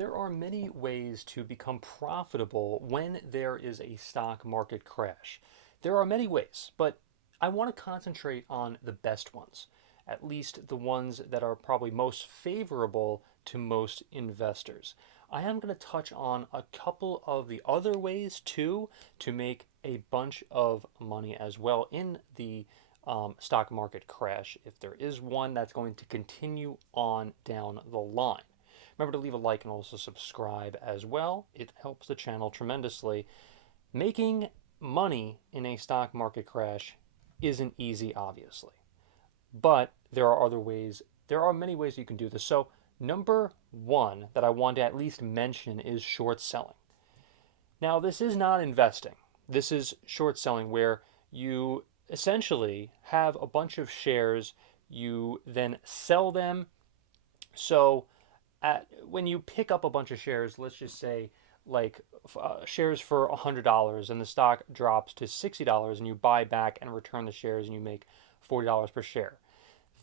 There are many ways to become profitable when there is a stock market crash. There are many ways, but I want to concentrate on the best ones, at least the ones that are probably most favorable to most investors. I am going to touch on a couple of the other ways too to make a bunch of money as well in the stock market crash, if there is one that's going to continue on down the line. Remember to leave a like and also subscribe as well. It helps the channel tremendously. Making money in a stock market crash isn't easy, obviously, but there are other ways. There are many ways you can do this. So, number one that I want to at least mention is short selling. Now, this is not investing. This is short selling where you essentially have a bunch of shares, you then sell them. So, when you pick up a bunch of shares, let's just say like shares for $100 and the stock drops to $60 and you buy back and return the shares and you make $40 per share.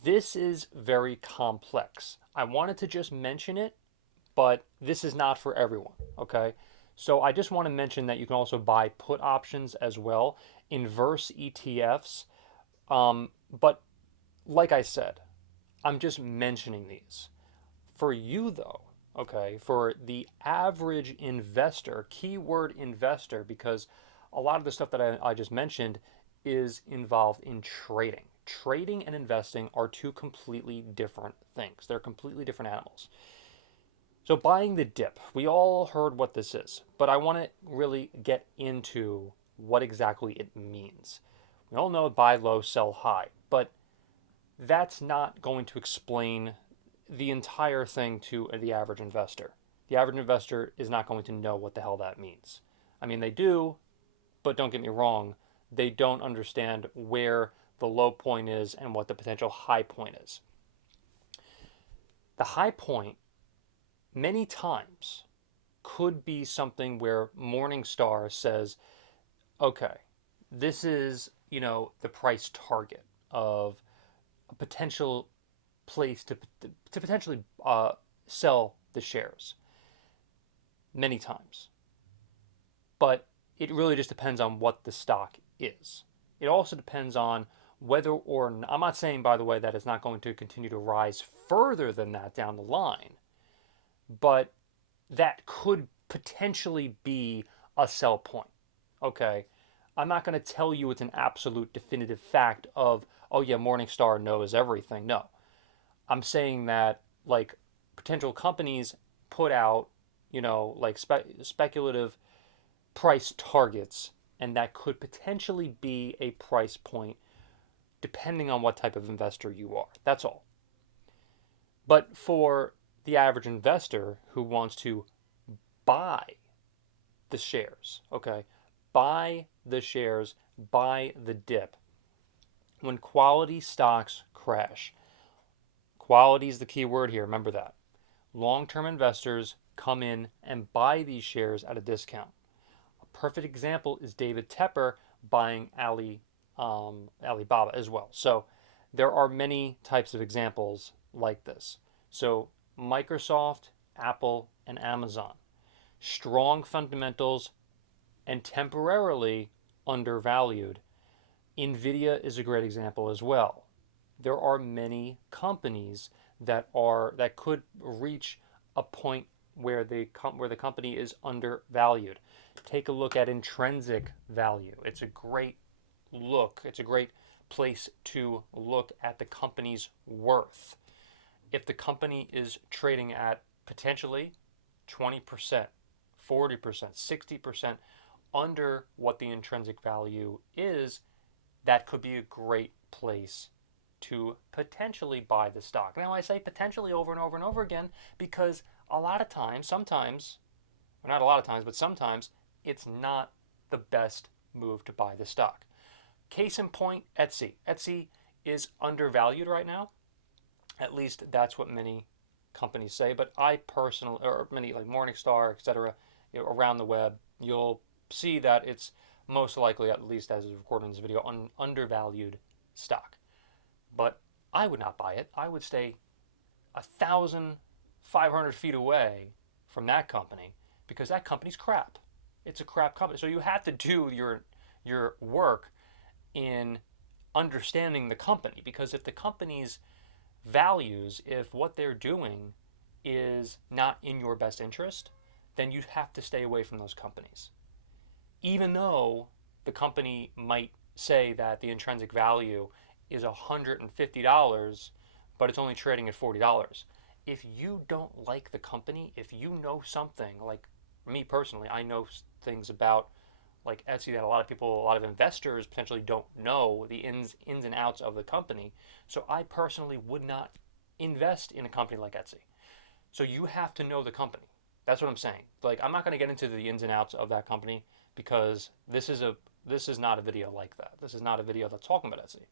This is very complex. I wanted to just mention it, but this is not for everyone, okay? So I just want to mention that you can also buy put options as well, inverse ETFs. But like I said, I'm just mentioning these. For you, though, okay, for the average investor, keyword investor, because a lot of the stuff that I just mentioned is involved in trading. Trading and investing are two completely different things, they're completely different animals. So, buying the dip, we all heard what this is, but I want to really get into what exactly it means. We all know buy low, sell high, but that's not going to explain the entire thing to the average investor. The average investor is not going to know what the hell that means. I mean, they do, but don't get me wrong, they don't understand where the low point is and what the potential high point is. The high point, many times, could be something where Morningstar says, okay, this is, the price target of a potential place to potentially sell the shares many times. But it really just depends on what the stock is. It also depends on whether or not, I'm not saying, by the way, that it's not going to continue to rise further than that down the line, but that could potentially be a sell point. Okay? I'm not going to tell you it's an absolute definitive fact of, oh yeah, Morningstar knows everything. No. I'm saying that like potential companies put out, like speculative price targets, and that could potentially be a price point depending on what type of investor you are. That's all. But for the average investor who wants to buy the shares, okay, buy the shares, buy the dip, when quality stocks crash, quality is the key word here, remember that. Long-term investors come in and buy these shares at a discount. A perfect example is David Tepper buying Alibaba as well. So there are many types of examples like this. So Microsoft, Apple, and Amazon. Strong fundamentals and temporarily undervalued. Nvidia is a great example as well. There are many companies that could reach a point where the company is undervalued. Take a look at intrinsic value. It's a great look. It's a great place to look at the company's worth. If the company is trading at potentially 20%, 40%, 60% under what the intrinsic value is, that could be a great place to potentially buy the stock. Now, I say potentially over and over and over again because a lot of times, sometimes, or not a lot of times, but sometimes, it's not the best move to buy the stock. Case in point, Etsy. Etsy is undervalued right now. At least that's what many companies say. But I personally, or many like Morningstar, etc., around the web, you'll see that it's most likely, at least as is recorded in this video, undervalued stock. But I would not buy it. I would stay 1,500 feet away from that company because that company's crap. It's a crap company. So you have to do your work in understanding the company, because if the company's values, if what they're doing is not in your best interest, then you have to stay away from those companies. Even though the company might say that the intrinsic value is $150, but it's only trading at $40. If you don't like the company, if you know something, like me personally, I know things about like Etsy that a lot of people, a lot of investors potentially don't know the ins and outs of the company. So I personally would not invest in a company like Etsy. So you have to know the company. That's what I'm saying. Like, I'm not going to get into the ins and outs of that company because this is not a video like that. This is not a video that's talking about Etsy.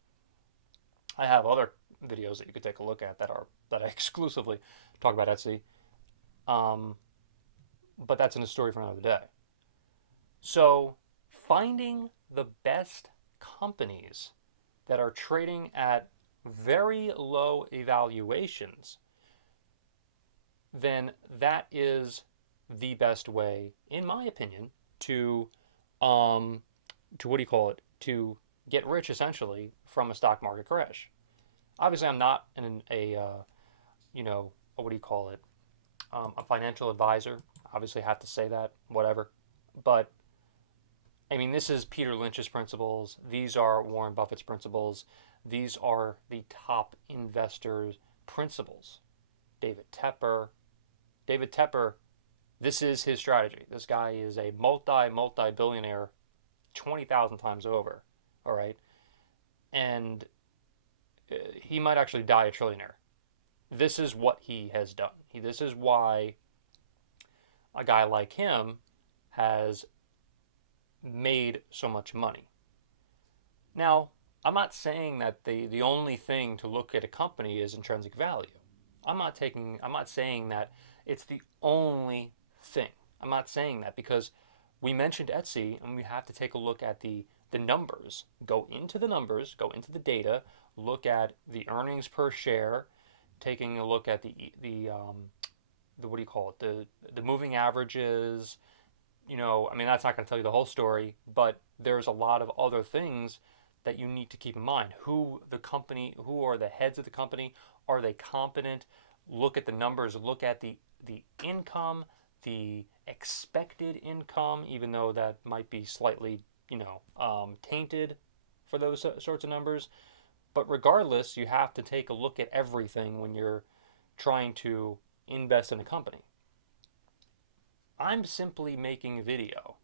I have other videos that you could take a look at that I exclusively talk about Etsy. But that's in a story for another day. So finding the best companies that are trading at very low evaluations, then that is the best way, in my opinion, to what do you call it? To get rich essentially from a stock market crash. Obviously, I'm not what do you call it? A financial advisor. Obviously, I have to say that, whatever. But I mean, this is Peter Lynch's principles. These are Warren Buffett's principles. These are the top investors' principles. David Tepper, this is his strategy. This guy is a multi-billionaire 20,000 times over. All right. And he might actually die a trillionaire. This is what he has done. This is why a guy like him has made so much money. Now, I'm not saying that the only thing to look at a company is intrinsic value. I'm not saying that it's the only thing. I'm not saying that because we mentioned Etsy and we have to take a look at the numbers. Go into the numbers, go into the data, look at the earnings per share, taking a look at the what do you call it? The moving averages. I mean, that's not going to tell you the whole story, but there's a lot of other things that you need to keep in mind. Who are the heads of the company? Are they competent? Look at the numbers, look at the income, the expected income, even though that might be slightly, tainted for those sorts of numbers. But regardless, you have to take a look at everything when you're trying to invest in a company. I'm simply making a video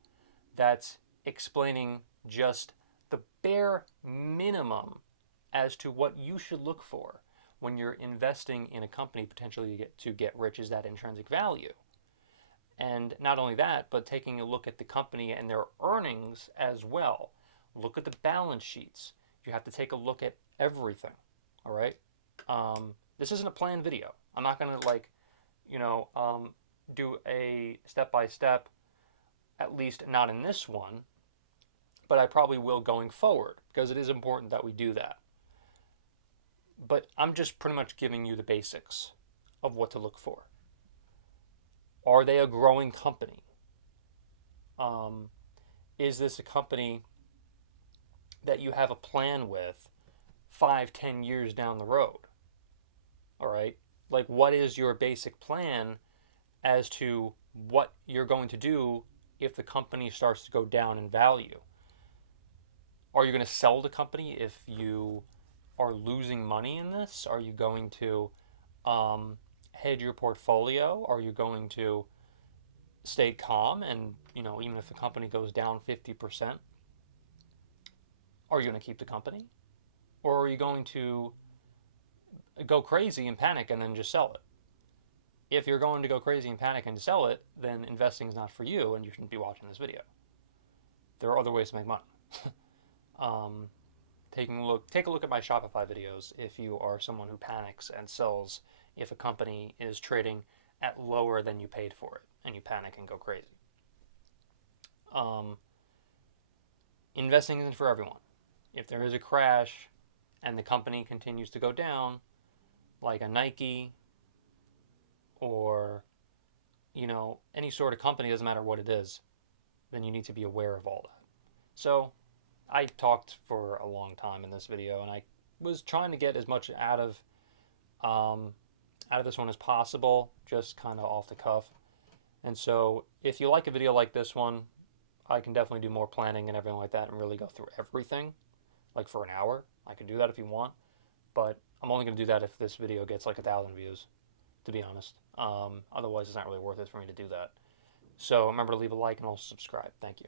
that's explaining just the bare minimum as to what you should look for when you're investing in a company potentially to get rich, is that intrinsic value. And not only that, but taking a look at the company and their earnings as well. Look at the balance sheets. You have to take a look at everything. All right. This isn't a planned video. I'm not going to do a step-by-step, at least not in this one, but I probably will going forward because it is important that we do that. But I'm just pretty much giving you the basics of what to look for. Are they a growing company? Is this a company that you have a plan with 5-10 years down the road? All right. Like, what is your basic plan as to what you're going to do if the company starts to go down in value? Are you going to sell the company if you are losing money in this? Are you going to hedge your portfolio? Are you going to stay calm and, even if the company goes down 50%, are you going to keep the company? Or are you going to go crazy and panic and then just sell it? If you're going to go crazy and panic and sell it, then investing is not for you and you shouldn't be watching this video. There are other ways to make money. Take a look at my Shopify videos if you are someone who panics and sells if a company is trading at lower than you paid for it and you panic and go crazy. Investing isn't for everyone. If there is a crash and the company continues to go down, like a Nike or any sort of company, doesn't matter what it is, then you need to be aware of all that. So I talked for a long time in this video, and I was trying to get as much um, out of this one as possible, just kind of off the cuff. And so if you like a video like this one, I can definitely do more planning and everything like that and really go through everything, like for an hour. I can do that if you want, but I'm only going to do that if this video gets like 1,000 views, to be honest. Otherwise, it's not really worth it for me to do that. So remember to leave a like and also subscribe. Thank you.